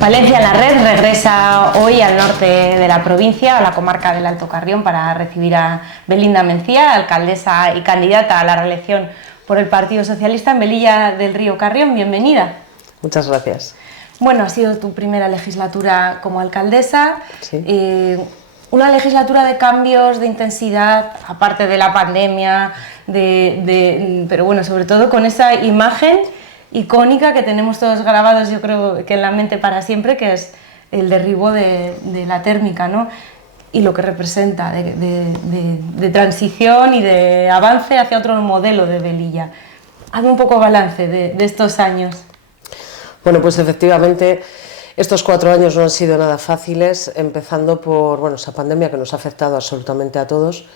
Valencia en la Red regresa hoy al norte de la provincia, a la comarca del Alto Carrión, para recibir a Belinda Mencía, alcaldesa y candidata a la reelección por el Partido Socialista en Velilla del Río Carrión. Bienvenida. Muchas gracias. Bueno, ha sido tu primera legislatura como alcaldesa. Sí. Una legislatura de cambios, de intensidad, aparte de la pandemia, pero bueno, sobre todo con esa imagen icónica que tenemos todos grabados, yo creo que en la mente para siempre, que es el derribo de la térmica, ¿no? Y lo que representa de transición y de avance hacia otro modelo de Velilla. Hazme un poco balance de estos años. Bueno, pues efectivamente estos 4 años no han sido nada fáciles, empezando por esa pandemia que nos ha afectado absolutamente a todos,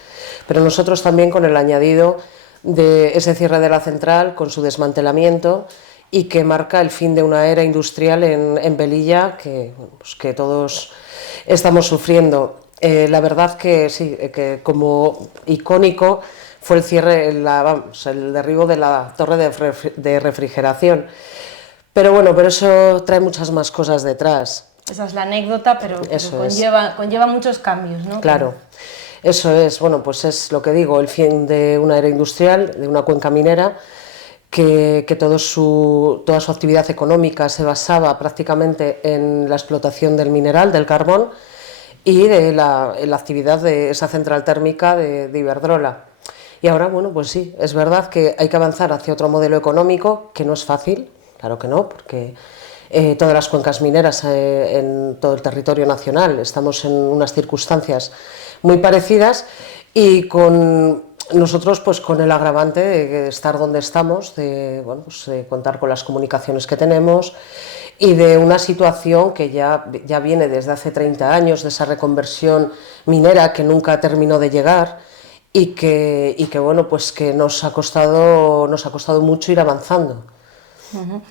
pero nosotros también con el añadido de ese cierre de la central, con su desmantelamiento y que marca el fin de una era industrial en Velilla que todos estamos sufriendo. La verdad que sí, que como icónico fue el cierre, el derribo de la torre de refrigeración. Pero bueno, pero eso trae muchas más cosas detrás. Esa es la anécdota, pero conlleva muchos cambios, ¿no? Claro, eso es, bueno, pues es lo que digo, el fin de una era industrial, de una cuenca minera, que toda su actividad económica se basaba prácticamente en la explotación del mineral, del carbón, y en la actividad de esa central térmica de Iberdrola. Y ahora, bueno, pues sí, es verdad que hay que avanzar hacia otro modelo económico, que no es fácil. Claro que no, porque todas las cuencas mineras en todo el territorio nacional estamos en unas circunstancias muy parecidas y con nosotros pues con el agravante de estar donde estamos, de contar con las comunicaciones que tenemos y de una situación que ya viene desde hace 30 años, de esa reconversión minera que nunca terminó de llegar y que bueno, pues que nos ha costado mucho ir avanzando.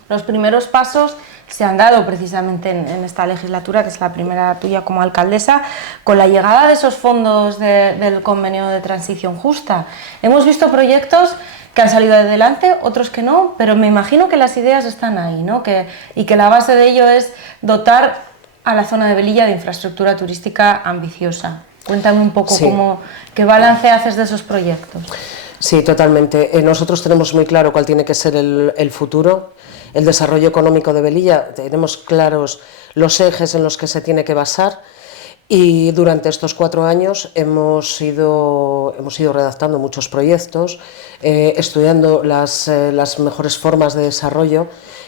Los primeros pasos se han dado precisamente en esta legislatura, que es la primera tuya como alcaldesa, con la llegada de esos fondos del convenio de transición justa. Hemos visto proyectos que han salido adelante, otros que no, pero me imagino que las ideas están ahí, ¿no? Y que la base de ello es dotar a la zona de Velilla de infraestructura turística ambiciosa. Cuéntame un poco sí. ¿Qué balance haces de esos proyectos? Sí, totalmente. Nosotros tenemos muy claro cuál tiene que ser el futuro, el desarrollo económico de Velilla, tenemos claros los ejes en los que se tiene que basar y durante estos 4 años hemos ido redactando muchos proyectos, estudiando las mejores formas de desarrollo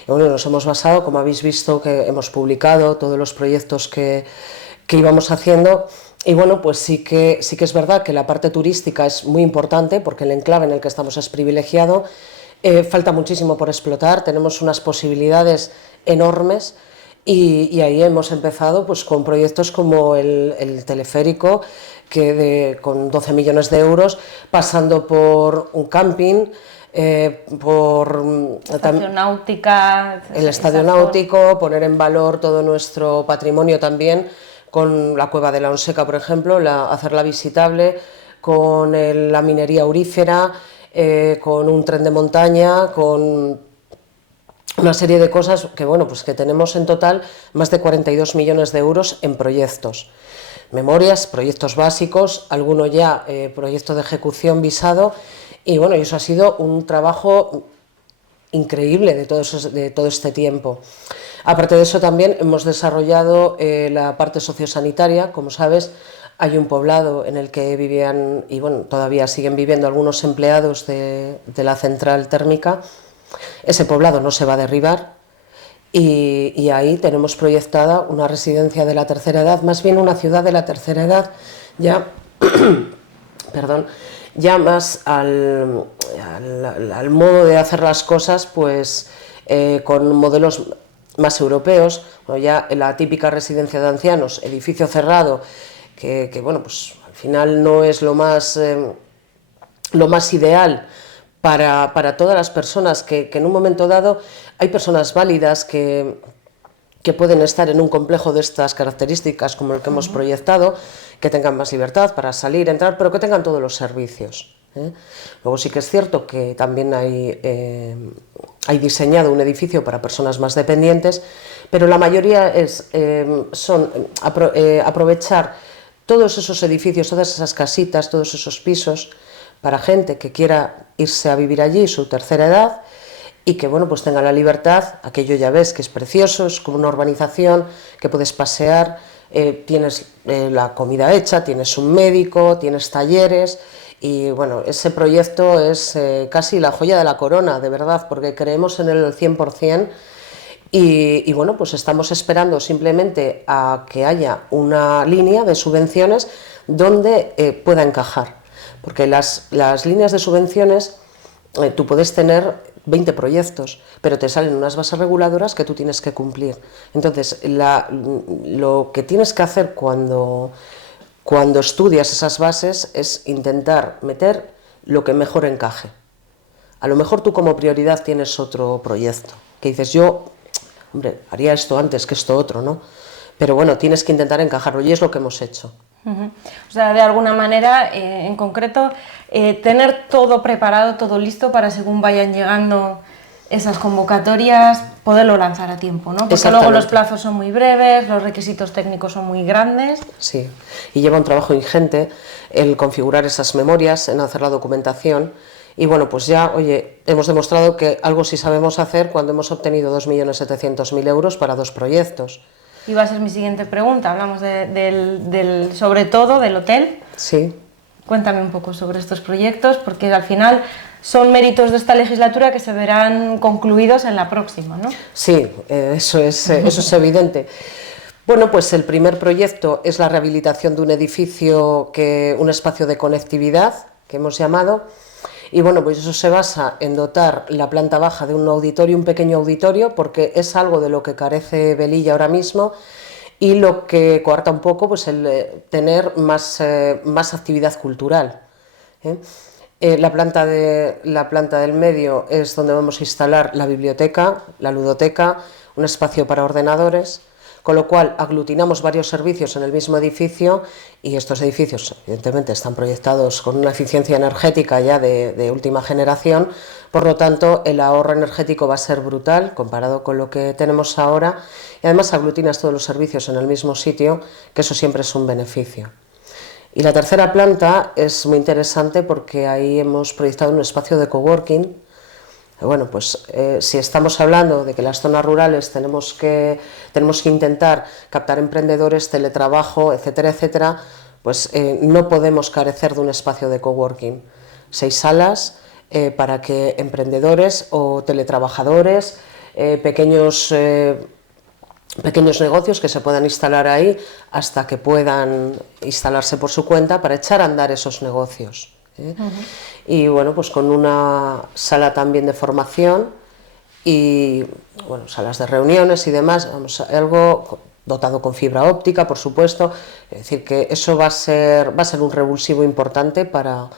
y bueno, nos hemos basado, como habéis visto, que hemos publicado todos los proyectos que íbamos haciendo. Y bueno, pues sí que es verdad que la parte turística es muy importante porque el enclave en el que estamos es privilegiado, falta muchísimo por explotar, tenemos unas posibilidades enormes y ahí hemos empezado pues con proyectos como el teleférico con 12 millones de euros, pasando por un camping, por estación náutica, el estadio náutico, poner en valor todo nuestro patrimonio también, con la cueva de la Onseca, por ejemplo, hacerla visitable, con la minería aurífera, con un tren de montaña, con una serie de cosas que, bueno, pues que tenemos en total más de 42 millones de euros en proyectos. Memorias, proyectos básicos, alguno ya proyecto de ejecución visado y bueno, eso ha sido un trabajo increíble de todo este tiempo. Aparte de eso también hemos desarrollado la parte sociosanitaria, como sabes, hay un poblado en el que vivían y bueno, todavía siguen viviendo algunos empleados de la central térmica, ese poblado no se va a derribar y ahí tenemos proyectada una residencia de la tercera edad, más bien una ciudad de la tercera edad, ya, perdón, ya más al modo de hacer las cosas, pues con modelos más europeos, ya la típica residencia de ancianos, edificio cerrado, que bueno, pues al final no es lo más ideal para todas las personas, que en un momento dado hay personas válidas que pueden estar en un complejo de estas características como el que hemos proyectado, que tengan más libertad para salir, entrar, pero que tengan todos los servicios. Luego sí que es cierto que también hay diseñado un edificio para personas más dependientes, pero la mayoría son aprovechar todos esos edificios, todas esas casitas, todos esos pisos para gente que quiera irse a vivir allí, su tercera edad, y que bueno, pues tenga la libertad. Aquello ya ves que es precioso, es como una urbanización que puedes pasear, tienes la comida hecha, tienes un médico, tienes talleres, y bueno, ese proyecto es casi la joya de la corona, de verdad, porque creemos en él al 100%. Y bueno, pues estamos esperando simplemente a que haya una línea de subvenciones donde pueda encajar, porque las líneas de subvenciones, tú puedes tener 20 proyectos, pero te salen unas bases reguladoras que tú tienes que cumplir. Entonces, lo que tienes que hacer cuando estudias esas bases es intentar meter lo que mejor encaje. A lo mejor tú como prioridad tienes otro proyecto, que dices, yo, hombre, haría esto antes que esto otro, ¿no? Pero bueno, tienes que intentar encajarlo, y es lo que hemos hecho. O sea, de alguna manera, en concreto, tener todo preparado, todo listo para según vayan llegando esas convocatorias, poderlo lanzar a tiempo, ¿no? Porque luego los plazos son muy breves, los requisitos técnicos son muy grandes. Sí, y lleva un trabajo ingente el configurar esas memorias, en hacer la documentación. Y bueno, pues ya, oye, hemos demostrado que algo sí sabemos hacer cuando hemos obtenido 2.700.000 euros para 2 proyectos. Y va a ser mi siguiente pregunta, hablamos sobre todo del hotel. Sí. Cuéntame un poco sobre estos proyectos, porque al final son méritos de esta legislatura que se verán concluidos en la próxima, ¿no? Sí, eso es evidente. Bueno, pues el primer proyecto es la rehabilitación de un edificio, un espacio de conectividad, que hemos llamado. Y bueno, pues eso se basa en dotar la planta baja de un auditorio, un pequeño auditorio, porque es algo de lo que carece Velilla ahora mismo, y lo que coarta un poco, pues el tener más actividad cultural. La planta del medio es donde vamos a instalar la biblioteca, la ludoteca, un espacio para ordenadores, con lo cual aglutinamos varios servicios en el mismo edificio, y estos edificios evidentemente están proyectados con una eficiencia energética ya de última generación, por lo tanto el ahorro energético va a ser brutal comparado con lo que tenemos ahora, y además aglutinas todos los servicios en el mismo sitio, que eso siempre es un beneficio. Y la tercera planta es muy interesante porque ahí hemos proyectado un espacio de coworking. Bueno, pues si estamos hablando de que en las zonas rurales tenemos que intentar captar emprendedores, teletrabajo, etcétera, etcétera, pues no podemos carecer de un espacio de coworking. 6 salas para que emprendedores o teletrabajadores, pequeños negocios que se puedan instalar ahí hasta que puedan instalarse por su cuenta para echar a andar esos negocios. Y bueno, pues con una sala también de formación y bueno, salas de reuniones y demás, vamos, algo dotado con fibra óptica, por supuesto, es decir, que eso va a ser un revulsivo importante para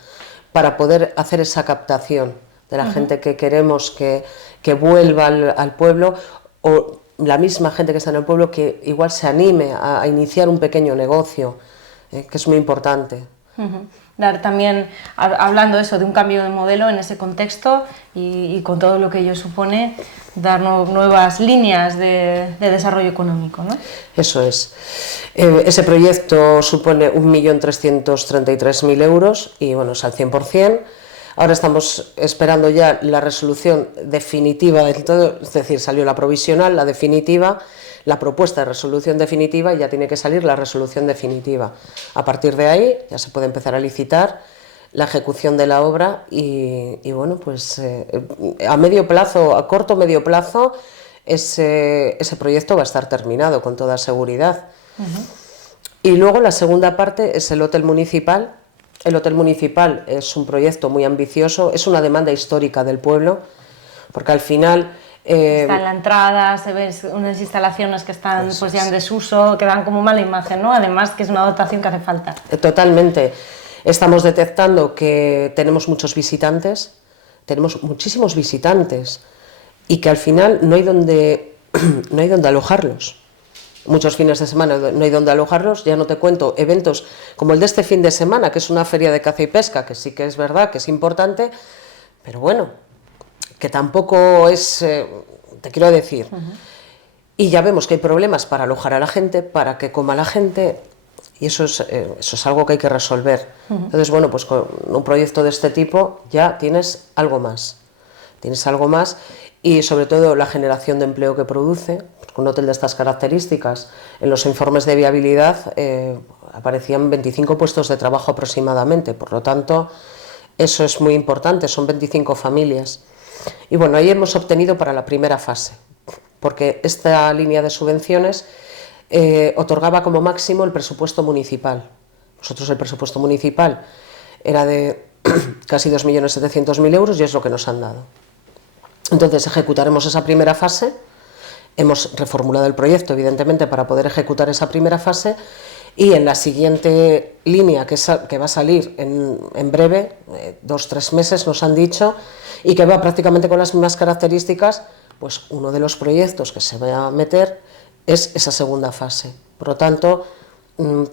poder hacer esa captación de la gente que queremos que vuelva al pueblo, o la misma gente que está en el pueblo que igual se anime a iniciar un pequeño negocio, que es muy importante. Dar también, hablando eso, de un cambio de modelo en ese contexto y con todo lo que ello supone, dar nuevas líneas de desarrollo económico, ¿no? Eso es. Ese proyecto supone 1.333.000 euros y bueno, es al 100%. Ahora estamos esperando ya la resolución definitiva del todo, es decir, salió la provisional, la definitiva, la propuesta de resolución definitiva, y ya tiene que salir la resolución definitiva. A partir de ahí ya se puede empezar a licitar la ejecución de la obra y bueno, pues a medio plazo, a corto o medio plazo, ese proyecto va a estar terminado con toda seguridad. Y luego la segunda parte es el hotel municipal. El hotel municipal es un proyecto muy ambicioso, es una demanda histórica del pueblo, porque al final... está en la entrada, se ven unas instalaciones que están pues ya en desuso, que dan como mala imagen, ¿no? Además que es una dotación que hace falta. Totalmente. Estamos detectando que tenemos muchos visitantes, tenemos muchísimos visitantes, y que al final no hay donde alojarlos. Muchos fines de semana no hay donde alojarlos, ya no te cuento eventos como el de este fin de semana, que es una feria de caza y pesca, que sí que es verdad que es importante, pero bueno, que tampoco es, te quiero decir, y ya vemos que hay problemas para alojar a la gente, para que coma la gente, y eso es algo que hay que resolver. Entonces, bueno, pues con un proyecto de este tipo ya tienes algo más y sobre todo la generación de empleo que produce. Con un hotel de estas características, en los informes de viabilidad aparecían 25 puestos de trabajo aproximadamente, por lo tanto eso es muy importante, son 25 familias. Y bueno, ahí hemos obtenido para la primera fase, porque esta línea de subvenciones otorgaba como máximo el presupuesto municipal. Nosotros el presupuesto municipal era de casi 2.700.000 euros y es lo que nos han dado. Entonces ejecutaremos esa primera fase, hemos reformulado el proyecto evidentemente para poder ejecutar esa primera fase, y en la siguiente línea que va a salir en breve, 2-3 meses nos han dicho, y que va prácticamente con las mismas características, pues uno de los proyectos que se va a meter es esa segunda fase. Por lo tanto,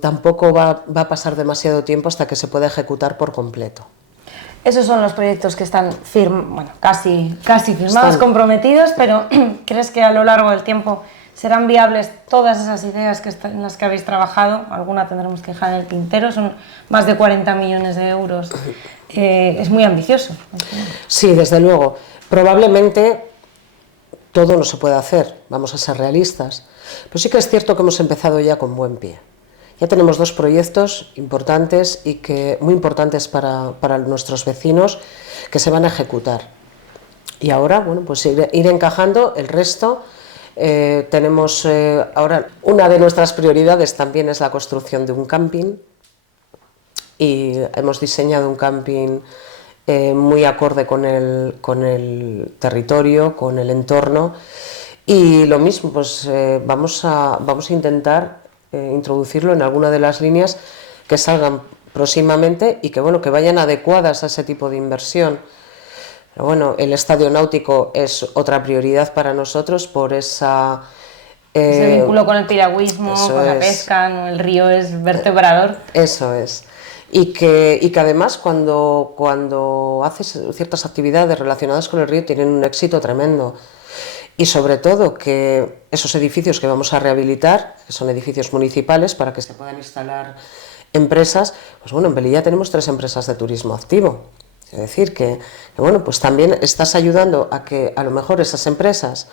tampoco va a pasar demasiado tiempo hasta que se pueda ejecutar por completo. Esos son los proyectos que están casi firmados, comprometidos, pero ¿crees que a lo largo del tiempo serán viables todas esas ideas en las que habéis trabajado? Alguna tendremos que dejar en el tintero, son más de 40 millones de euros, es muy ambicioso. Sí, desde luego. Probablemente todo no se puede hacer, vamos a ser realistas, pero sí que es cierto que hemos empezado ya con buen pie. Ya tenemos 2 proyectos importantes y muy importantes para nuestros vecinos que se van a ejecutar. Y ahora, bueno, pues ir encajando el resto. Tenemos ahora, una de nuestras prioridades también es la construcción de un camping, y hemos diseñado un camping muy acorde con el territorio, con el entorno, y lo mismo, pues vamos a intentar introducirlo en alguna de las líneas que salgan próximamente y que, bueno, que vayan adecuadas a ese tipo de inversión. Pero bueno, el estadio náutico es otra prioridad para nosotros por ese vínculo con el piragüismo, con la pesca, ¿no? El río es vertebrador. Eso es. Y que además cuando haces ciertas actividades relacionadas con el río tienen un éxito tremendo. Y sobre todo que esos edificios que vamos a rehabilitar, que son edificios municipales para que se puedan instalar empresas, pues bueno, en Melilla tenemos 3 empresas de turismo activo. Es decir, que bueno, pues también estás ayudando a que a lo mejor esas empresas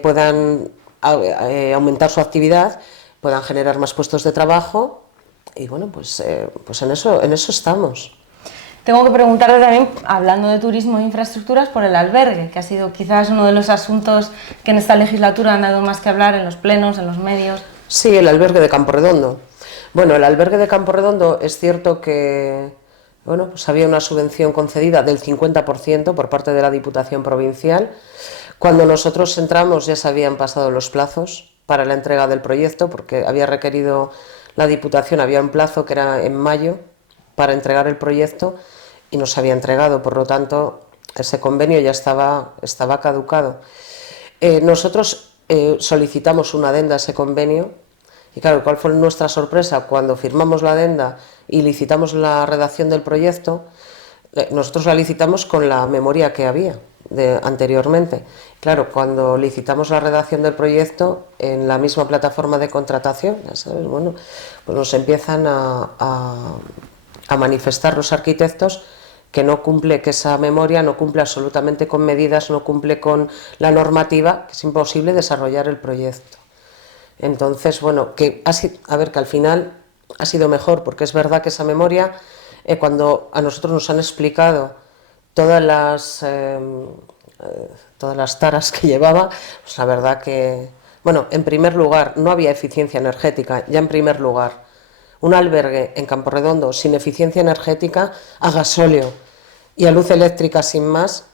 puedan aumentar su actividad, puedan generar más puestos de trabajo, y bueno, pues en eso estamos. Tengo que preguntarte también, hablando de turismo e infraestructuras, por el albergue, que ha sido quizás uno de los asuntos que en esta legislatura han dado más que hablar en los plenos, en los medios. Sí, el albergue de Camporredondo. Bueno, el albergue de Camporredondo es cierto que bueno, pues había una subvención concedida del 50% por parte de la Diputación Provincial. Cuando nosotros entramos ya se habían pasado los plazos para la entrega del proyecto, porque había requerido la Diputación, había un plazo que era en mayo para entregar el proyecto y no se había entregado, por lo tanto ese convenio ya estaba caducado. Nosotros solicitamos una adenda a ese convenio y claro, ¿cuál fue nuestra sorpresa? Cuando firmamos la adenda y licitamos la redacción del proyecto, nosotros la licitamos con la memoria que había anteriormente. Claro, cuando licitamos la redacción del proyecto en la misma plataforma de contratación, ya sabes, bueno, pues nos empiezan a manifestar los arquitectos que esa memoria no cumple absolutamente con medidas, no cumple con la normativa, que es imposible desarrollar el proyecto. Entonces, bueno, que al final ha sido mejor, porque es verdad que esa memoria, cuando a nosotros nos han explicado todas las taras que llevaba, pues la verdad que, bueno, en primer lugar, no había eficiencia energética, ya en primer lugar. Un albergue en Camporredondo sin eficiencia energética, a gasóleo y a luz eléctrica sin más,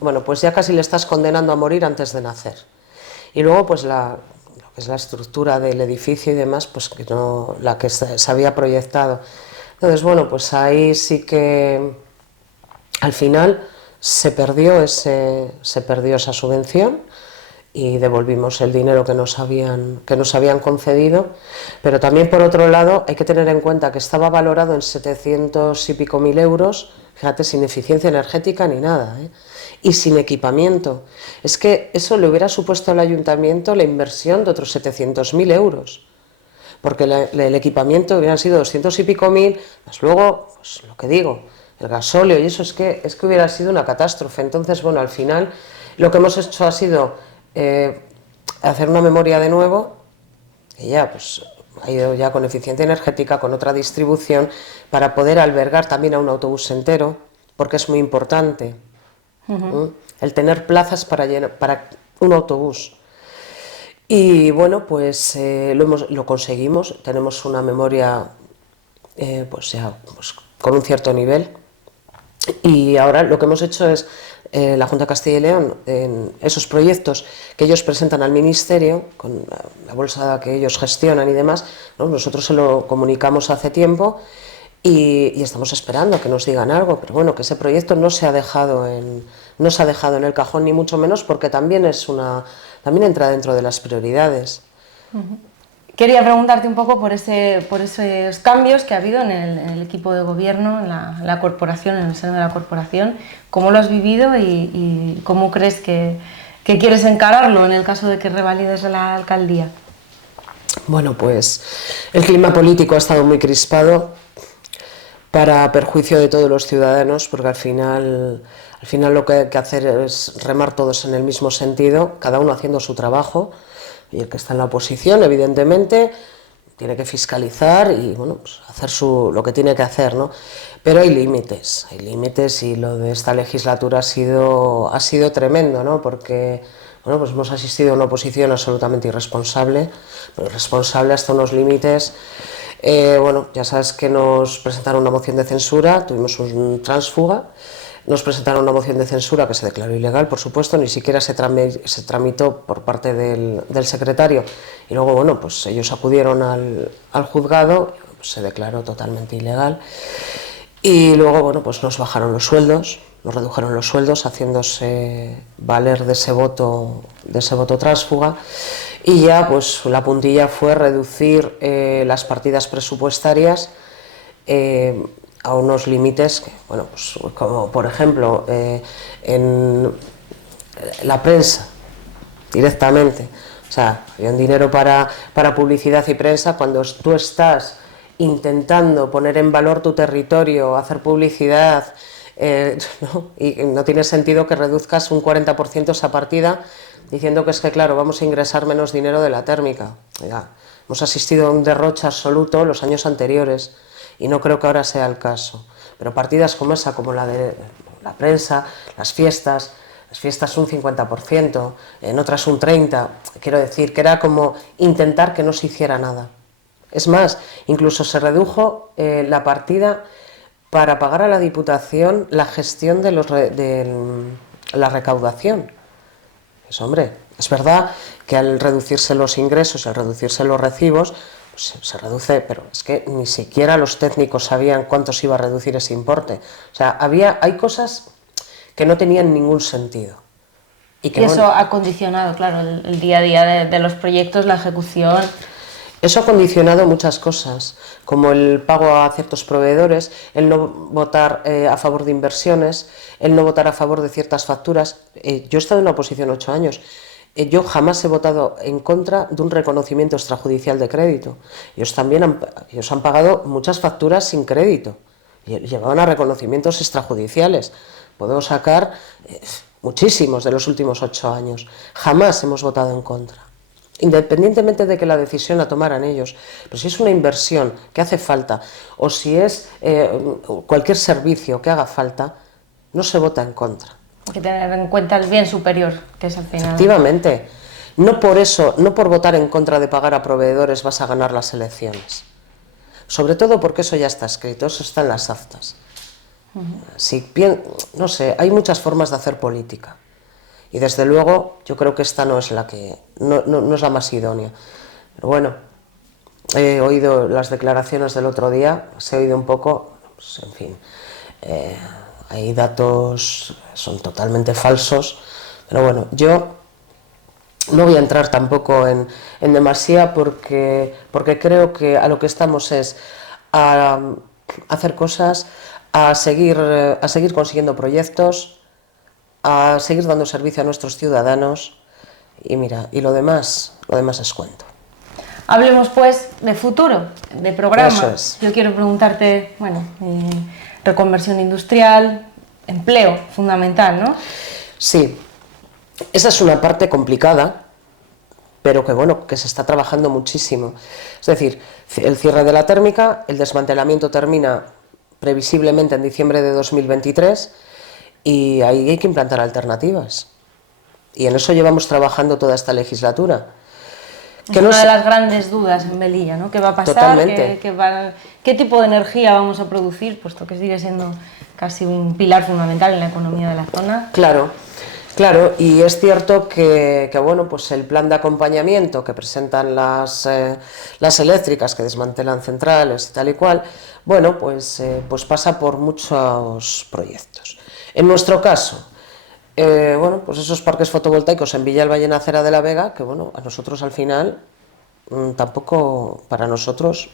bueno, pues ya casi le estás condenando a morir antes de nacer. Y luego, pues lo que es la estructura del edificio y demás, pues que no, la que se había proyectado. Entonces, bueno, pues ahí sí que al final se perdió esa subvención y devolvimos el dinero que nos habían concedido, pero también por otro lado hay que tener en cuenta que estaba valorado en 700 y pico mil euros, fíjate, sin eficiencia energética ni nada, ¿eh? Y sin equipamiento. Es que eso le hubiera supuesto al ayuntamiento la inversión de otros 700.000 euros, porque el equipamiento hubieran sido 200 y pico mil, más luego, pues lo que digo, el gasóleo y eso es que hubiera sido una catástrofe. Entonces, bueno, al final lo que hemos hecho ha sido hacer una memoria de nuevo, y ya pues ha ido ya con eficiencia energética, con otra distribución, para poder albergar también a un autobús entero, porque es muy importante el tener plazas para un autobús. Y bueno, pues lo conseguimos, tenemos una memoria pues ya pues, con un cierto nivel. Y ahora lo que hemos hecho es, la Junta de Castilla y León, en esos proyectos que ellos presentan al Ministerio, con la bolsa que ellos gestionan y demás, ¿no? Nosotros se lo comunicamos hace tiempo y estamos esperando que nos digan algo, pero bueno, que ese proyecto no se ha dejado en el cajón, ni mucho menos, porque también entra dentro de las prioridades. Quería preguntarte un poco por esos cambios que ha habido en el equipo de gobierno, en la corporación, en el seno de la corporación. ¿Cómo lo has vivido y cómo crees que quieres encararlo en el caso de que revalides la alcaldía? Bueno, pues el clima político ha estado muy crispado, para perjuicio de todos los ciudadanos, porque al final lo que hay que hacer es remar todos en el mismo sentido, cada uno haciendo su trabajo. Y el que está en la oposición, evidentemente, tiene que fiscalizar y bueno, pues hacer lo que tiene que hacer, ¿no? Pero hay límites y lo de esta legislatura ha sido tremendo, ¿no? Porque bueno, pues hemos asistido a una oposición absolutamente irresponsable, pero irresponsable hasta unos límites. Bueno, ya sabes que nos presentaron una moción de censura, tuvimos un tránsfuga. Nos presentaron una moción de censura que se declaró ilegal, por supuesto, ni siquiera se tramitó por parte del secretario. Y luego, bueno, pues ellos acudieron al juzgado, pues se declaró totalmente ilegal. Y luego, bueno, pues nos bajaron los sueldos, nos redujeron los sueldos, haciéndose valer de ese voto tránsfuga. Y ya, pues la puntilla fue reducir las partidas presupuestarias a unos límites que, bueno, pues como por ejemplo en la prensa directamente, o sea, había un dinero para publicidad y prensa. Cuando tú estás intentando poner en valor tu territorio, hacer publicidad, ¿no? Y no tiene sentido que reduzcas un 40% esa partida diciendo que es que claro, vamos a ingresar menos dinero de la térmica. Oiga, hemos asistido a un derroche absoluto los años anteriores y no creo que ahora sea el caso, pero partidas como esa, como la de la prensa, las fiestas un 50%, en otras un 30%, quiero decir que era como intentar que no se hiciera nada. Es más, incluso se redujo la partida para pagar a la Diputación la gestión de la recaudación. Pues hombre, es verdad que al reducirse los ingresos y al reducirse los recibos, pues se reduce, pero es que ni siquiera los técnicos sabían cuánto se iba a reducir ese importe. O sea, hay cosas que no tenían ningún sentido. Y eso ha condicionado, claro, el día a día de los proyectos, la ejecución. Eso ha condicionado muchas cosas, como el pago a ciertos proveedores, el no votar a favor de inversiones, el no votar a favor de ciertas facturas. Yo he estado en la oposición 8 años. Yo jamás he votado en contra de un reconocimiento extrajudicial de crédito. Ellos han pagado muchas facturas sin crédito. Llevaban a reconocimientos extrajudiciales. Podemos sacar muchísimos de los últimos 8 años. Jamás hemos votado en contra, independientemente de que la decisión la tomaran ellos. Pero si es una inversión que hace falta, o si es cualquier servicio que haga falta, no se vota en contra. Hay que tener en cuenta el bien superior, que es al final. Efectivamente. No por votar en contra de pagar a proveedores vas a ganar las elecciones. Sobre todo porque eso ya está escrito, eso está en las actas. No sé, hay muchas formas de hacer política. Y desde luego yo creo que esta no es no es la más idónea. Pero bueno, he oído las declaraciones del otro día, se ha oído un poco, pues, en fin, hay datos que son totalmente falsos, pero bueno, yo no voy a entrar tampoco en demasía porque creo que a lo que estamos es a hacer cosas, a seguir consiguiendo proyectos, a seguir dando servicio a nuestros ciudadanos y mira, y lo demás es cuento. Hablemos pues de futuro, de programa. Eso es. Yo quiero preguntarte, bueno, reconversión industrial, empleo, fundamental, ¿no? Sí, esa es una parte complicada, pero que bueno, que se está trabajando muchísimo. Es decir, el cierre de la térmica, el desmantelamiento termina previsiblemente en diciembre de 2023 y ahí hay que implantar alternativas. Y en eso llevamos trabajando toda esta legislatura. Es una de las grandes dudas en Melilla, ¿no? ¿Qué va a pasar? Totalmente. ¿Qué tipo de energía vamos a producir? Puesto que sigue siendo casi un pilar fundamental en la economía de la zona. Claro, claro, y es cierto que bueno, pues el plan de acompañamiento que presentan las eléctricas que desmantelan centrales y tal y cual, bueno, pues pasa por muchos proyectos. En nuestro caso, bueno, pues esos parques fotovoltaicos en Villalba y en Acera de la Vega, que bueno, a nosotros al final tampoco, para nosotros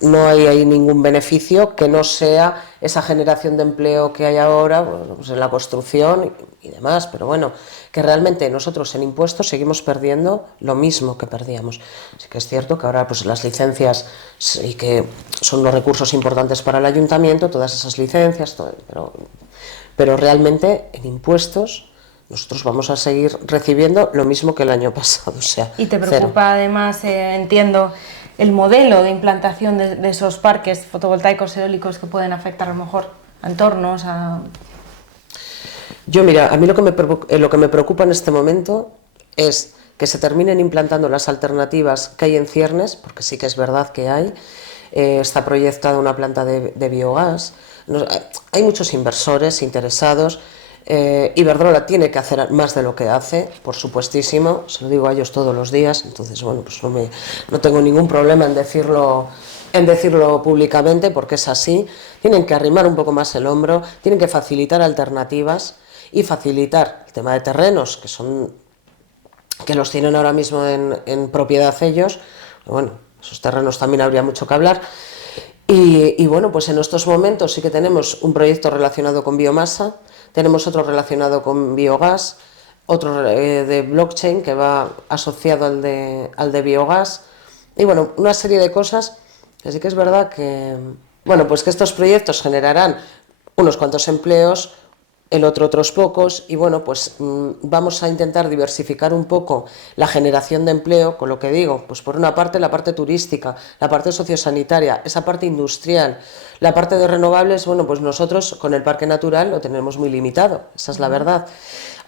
no hay ahí ningún beneficio que no sea esa generación de empleo que hay ahora, bueno, pues en la construcción y demás, pero bueno, que realmente nosotros en impuestos seguimos perdiendo lo mismo que perdíamos. Sí que es cierto que ahora pues las licencias sí que son los recursos importantes para el ayuntamiento, todas esas licencias, pero realmente en impuestos nosotros vamos a seguir recibiendo lo mismo que el año pasado, o sea, ¿Y te preocupa cero. además, entiendo, el modelo de implantación de esos parques fotovoltaicos eólicos que pueden afectar a lo mejor a entornos, Yo, mira, a mí lo que me preocupa en este momento es que se terminen implantando las alternativas que hay en ciernes, porque sí que es verdad que hay, está proyectada una planta de biogás, hay muchos inversores interesados. Iberdrola tiene que hacer más de lo que hace, por supuestísimo, se lo digo a ellos todos los días, entonces bueno, pues no tengo ningún problema en decirlo públicamente, porque es así. Tienen que arrimar un poco más el hombro, tienen que facilitar alternativas y facilitar el tema de terrenos que los tienen ahora mismo en propiedad ellos. Bueno, esos terrenos también habría mucho que hablar. Y bueno, pues en estos momentos sí que tenemos un proyecto relacionado con biomasa, tenemos otro relacionado con biogás, otro de blockchain que va asociado al de biogás, y bueno, una serie de cosas que sí que es verdad que, bueno, pues que estos proyectos generarán unos cuantos empleos, el otro otros pocos, y bueno, pues vamos a intentar diversificar un poco la generación de empleo, con lo que digo, pues por una parte la parte turística, la parte sociosanitaria, esa parte industrial, la parte de renovables, bueno, pues nosotros con el parque natural lo tenemos muy limitado, esa es la verdad.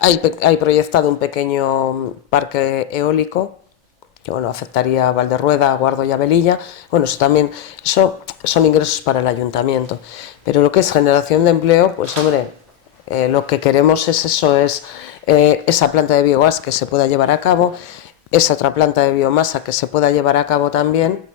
Hay proyectado un pequeño parque eólico, que bueno, afectaría a Valderrueda, a Guardo y a Velilla. Bueno, eso son ingresos para el ayuntamiento, pero lo que es generación de empleo, pues hombre, lo que queremos es eso, esa planta de biogás que se pueda llevar a cabo, esa otra planta de biomasa que se pueda llevar a cabo también,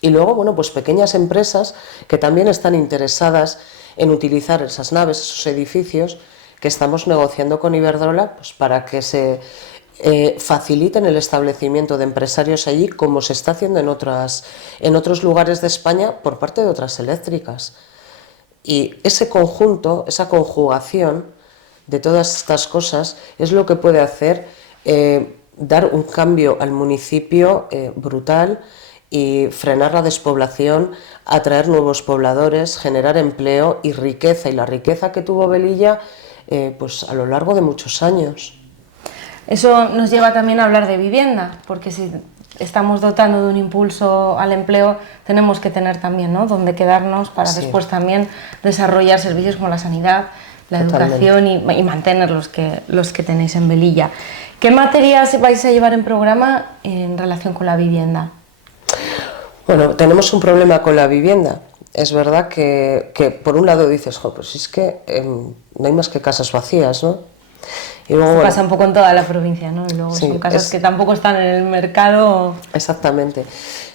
y luego, bueno, pues pequeñas empresas que también están interesadas en utilizar esas naves, esos edificios, que estamos negociando con Iberdrola, pues para que se faciliten el establecimiento de empresarios allí, como se está haciendo en otros lugares de España por parte de otras eléctricas. Y ese conjunto, esa conjugación de todas estas cosas es lo que puede hacer dar un cambio al municipio brutal y frenar la despoblación, atraer nuevos pobladores, generar empleo y riqueza, y la riqueza que tuvo Velilla pues a lo largo de muchos años. Eso nos lleva también a hablar de vivienda, porque si estamos dotando de un impulso al empleo, tenemos que tener también, ¿no?, donde quedarnos para después también desarrollar servicios como la sanidad, la educación y mantener los que tenéis en Velilla. ¿Qué materias vais a llevar en programa en relación con la vivienda? Bueno, tenemos un problema con la vivienda. Es verdad que por un lado dices, pues es que no hay más que casas vacías, ¿no? Y luego, pasa un poco en toda la provincia, ¿no? Y luego son casas que tampoco están en el mercado. Exactamente.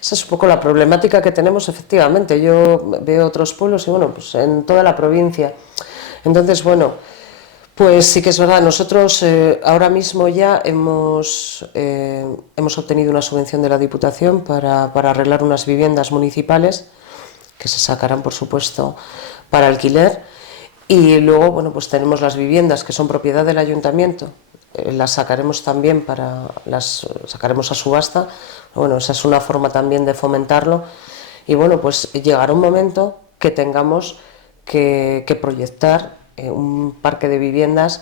Esa es un poco la problemática que tenemos, efectivamente. Yo veo otros pueblos y bueno, pues en toda la provincia. Entonces, bueno, pues sí que es verdad, nosotros ahora mismo ya hemos obtenido una subvención de la Diputación para arreglar unas viviendas municipales que se sacarán, por supuesto, para alquiler. Y luego, bueno, pues tenemos las viviendas que son propiedad del ayuntamiento, las sacaremos también sacaremos a subasta. Bueno, esa es una forma también de fomentarlo. Y bueno, pues llegará un momento que tengamos que proyectar un parque de viviendas,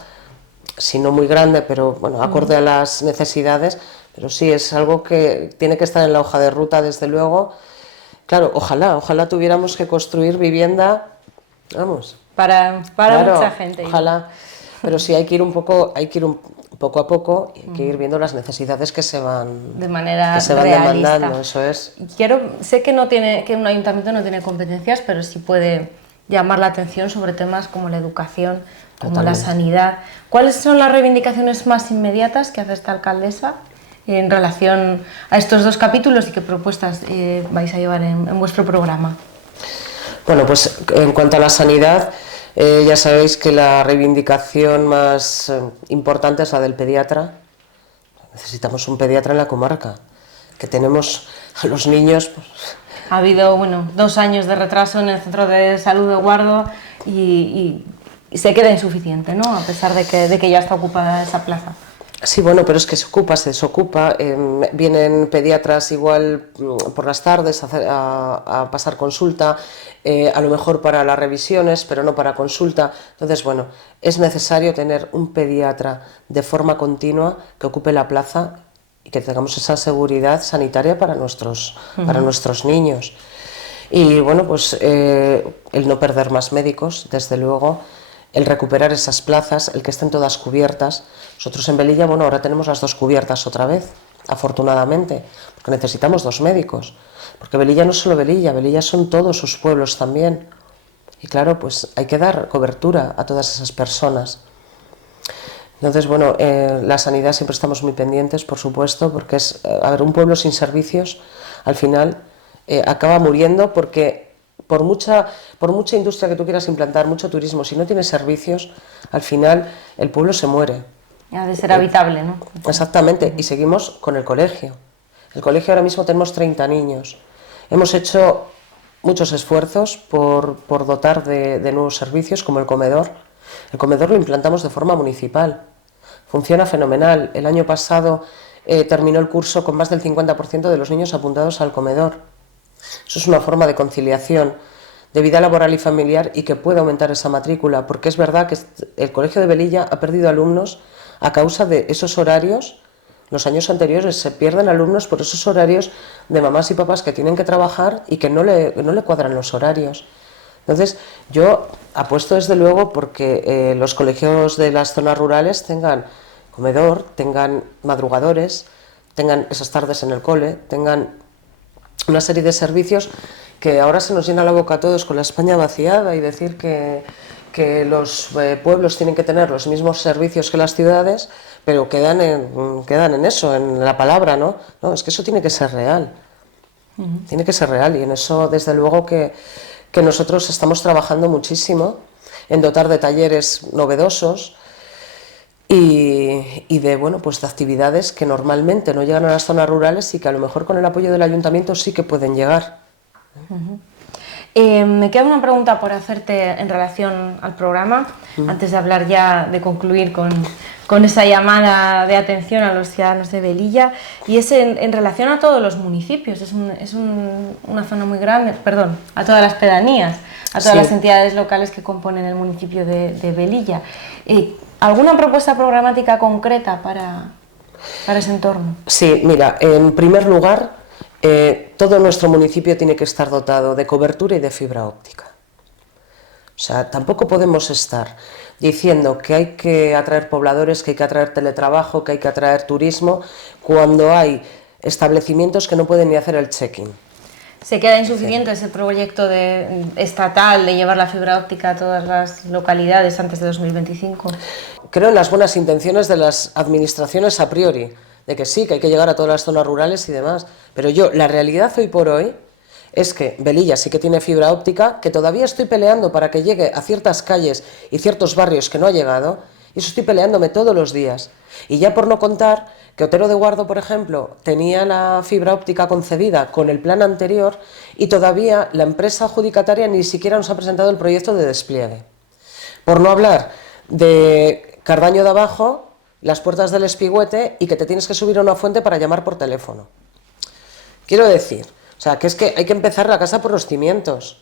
si no muy grande, pero bueno, acorde a las necesidades, pero sí es algo que tiene que estar en la hoja de ruta, desde luego. Claro, ojalá tuviéramos que construir vivienda, vamos. Para claro, mucha gente. Ojalá, pero sí hay que ir poco a poco y hay que ir viendo las necesidades que se van, de manera que se van demandando, eso es. Sé que un ayuntamiento no tiene competencias, pero sí puede llamar la atención sobre temas como la educación, como Totalmente. La sanidad. ¿Cuáles son las reivindicaciones más inmediatas que hace esta alcaldesa en relación a estos dos capítulos y qué propuestas vais a llevar en vuestro programa? Bueno, pues en cuanto a la sanidad, ya sabéis que la reivindicación más importante es la del pediatra. Necesitamos un pediatra en la comarca, que tenemos a los niños. Pues... Ha habido 2 años de retraso en el centro de salud de Guardo y se queda insuficiente, ¿no? A pesar de que ya está ocupada esa plaza. Sí, bueno, pero es que se desocupa, vienen pediatras igual por las tardes a pasar consulta, a lo mejor para las revisiones, pero no para consulta. Entonces, bueno, es necesario tener un pediatra de forma continua que ocupe la plaza y que tengamos esa seguridad sanitaria para nuestros niños. Y bueno, pues el no perder más médicos, desde luego, el recuperar esas plazas, el que estén todas cubiertas. Nosotros en Velilla, bueno, ahora tenemos las 2 cubiertas otra vez, afortunadamente, porque necesitamos 2 médicos, porque Velilla no es solo Velilla, Velilla son todos sus pueblos también, y claro, pues hay que dar cobertura a todas esas personas. Entonces, bueno, la sanidad siempre estamos muy pendientes, por supuesto, porque es, un pueblo sin servicios, al final acaba muriendo, porque por mucha industria que tú quieras implantar, mucho turismo, si no tienes servicios, al final el pueblo se muere. Ha de ser habitable, ¿no? Exactamente, y seguimos con el colegio. El colegio ahora mismo tenemos 30 niños. Hemos hecho muchos esfuerzos por dotar de nuevos servicios, como el comedor. El comedor lo implantamos de forma municipal. Funciona fenomenal. El año pasado terminó el curso con más del 50% de los niños apuntados al comedor. Eso es una forma de conciliación de vida laboral y familiar y que puede aumentar esa matrícula, porque es verdad que el Colegio de Velilla ha perdido alumnos a causa de esos horarios. Los años anteriores se pierden alumnos por esos horarios de mamás y papás que tienen que trabajar y que no le cuadran los horarios. Entonces, yo apuesto desde luego porque los colegios de las zonas rurales tengan comedor, tengan madrugadores, tengan esas tardes en el cole, tengan una serie de servicios que ahora se nos llena la boca a todos con la España vaciada y decir que los pueblos tienen que tener los mismos servicios que las ciudades, pero quedan en eso, en la palabra, ¿no? No, es que eso tiene que ser real. Tiene que ser real, y en eso desde luego que nosotros estamos trabajando muchísimo en dotar de talleres novedosos y de, bueno, pues de actividades que normalmente no llegan a las zonas rurales y que a lo mejor con el apoyo del ayuntamiento sí que pueden llegar. Me queda una pregunta por hacerte en relación al programa, antes de hablar ya, de concluir con esa llamada de atención a los ciudadanos de Velilla, y es en relación a todos los municipios. Es una zona muy grande, perdón, a todas las pedanías, a todas las entidades locales que componen el municipio de Velilla. ¿Alguna propuesta programática concreta para ese entorno? Sí, mira, en primer lugar, todo nuestro municipio tiene que estar dotado de cobertura y de fibra óptica. O sea, tampoco podemos estar diciendo que hay que atraer pobladores, que hay que atraer teletrabajo, que hay que atraer turismo, cuando hay establecimientos que no pueden ni hacer el check-in. ¿Se queda insuficiente ese proyecto estatal de llevar la fibra óptica a todas las localidades antes de 2025? Creo en las buenas intenciones de las administraciones a priori, de que sí, que hay que llegar a todas las zonas rurales y demás, pero la realidad hoy por hoy es que Velilla sí que tiene fibra óptica, que todavía estoy peleando para que llegue a ciertas calles y ciertos barrios que no ha llegado, Y eso estoy peleándome todos los días. Y ya por no contar que Otero de Guardo, por ejemplo, tenía la fibra óptica concedida con el plan anterior y todavía la empresa adjudicataria ni siquiera nos ha presentado el proyecto de despliegue. Por no hablar de Cardaño de Abajo, las Puertas del Espigüete y que te tienes que subir a una fuente para llamar por teléfono. Quiero decir, o sea, que es que hay que empezar la casa por los cimientos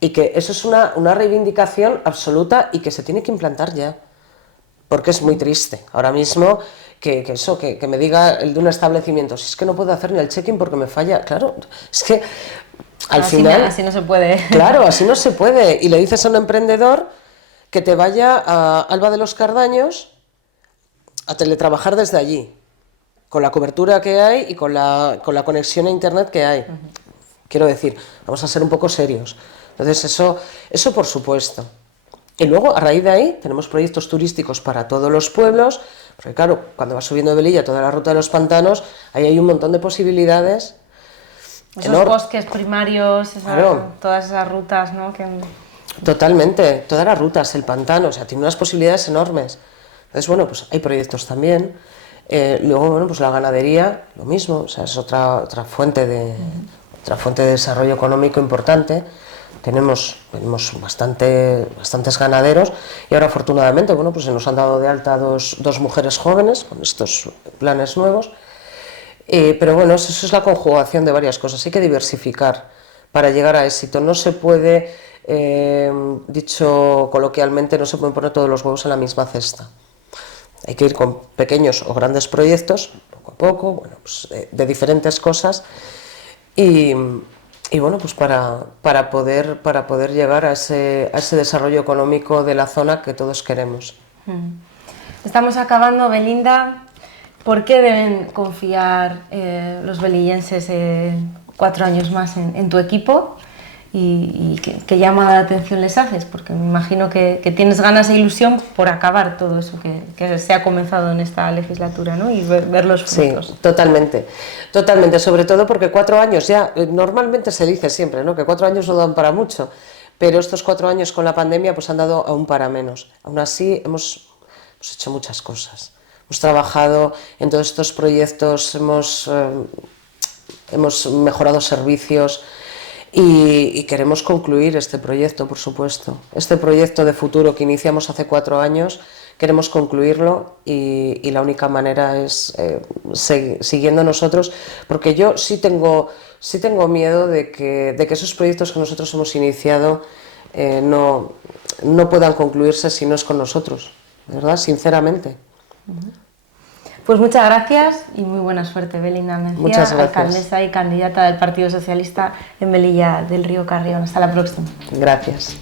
y que eso es una reivindicación absoluta y que se tiene que implantar ya, porque es muy triste ahora mismo que me diga el de un establecimiento, si es que no puedo hacer ni el check-in porque me falla, claro, es que al final... Así no se puede. Claro, así no se puede, y le dices a un emprendedor que te vaya a Alba de los Cardaños a teletrabajar desde allí, con la cobertura que hay y con la conexión a internet que hay. Quiero decir, vamos a ser un poco serios. Entonces eso por supuesto. Y luego, a raíz de ahí, tenemos proyectos turísticos para todos los pueblos, porque claro, cuando vas subiendo de Velilla toda la ruta de los pantanos, ahí hay un montón de posibilidades. Esos bosques primarios, Claro. todas esas rutas, ¿no? Totalmente, todas las rutas, el pantano, o sea, tiene unas posibilidades enormes. Entonces, bueno, pues hay proyectos también. Luego, bueno, pues la ganadería, lo mismo, o sea, es otra fuente de desarrollo económico importante. Tenemos bastantes ganaderos y ahora afortunadamente, bueno, pues se nos han dado de alta dos mujeres jóvenes con estos planes nuevos. Pero bueno, eso es la conjugación de varias cosas, hay que diversificar para llegar a éxito. No se puede, dicho coloquialmente, no se pueden poner todos los huevos en la misma cesta. Hay que ir con pequeños o grandes proyectos, poco a poco, bueno, pues, de diferentes cosas y bueno, pues para poder llegar a ese desarrollo económico de la zona que todos queremos. Estamos acabando, Belinda. ¿Por qué deben confiar los velillenses 4 años más en tu equipo? ¿Y qué llamada de atención les haces? Porque me imagino que tienes ganas e ilusión por acabar todo eso que se ha comenzado en esta legislatura, ¿no? Y ver los frutos. Sí, totalmente, sobre todo porque 4 años ya, normalmente se dice siempre, ¿no? Que 4 años no dan para mucho, pero estos 4 años con la pandemia pues han dado aún para menos. Aún así hemos hecho muchas cosas. Hemos trabajado en todos estos proyectos, hemos mejorado servicios y queremos concluir este proyecto, por supuesto. Este proyecto de futuro que iniciamos hace 4 años, queremos concluirlo y la única manera es siguiendo nosotros, porque yo sí tengo miedo de que esos proyectos que nosotros hemos iniciado no puedan concluirse si no es con nosotros, ¿verdad? Sinceramente. Pues muchas gracias y muy buena suerte, Belinda Mencía, alcaldesa y candidata del Partido Socialista en Velilla del Río Carrión. Hasta la próxima. Gracias.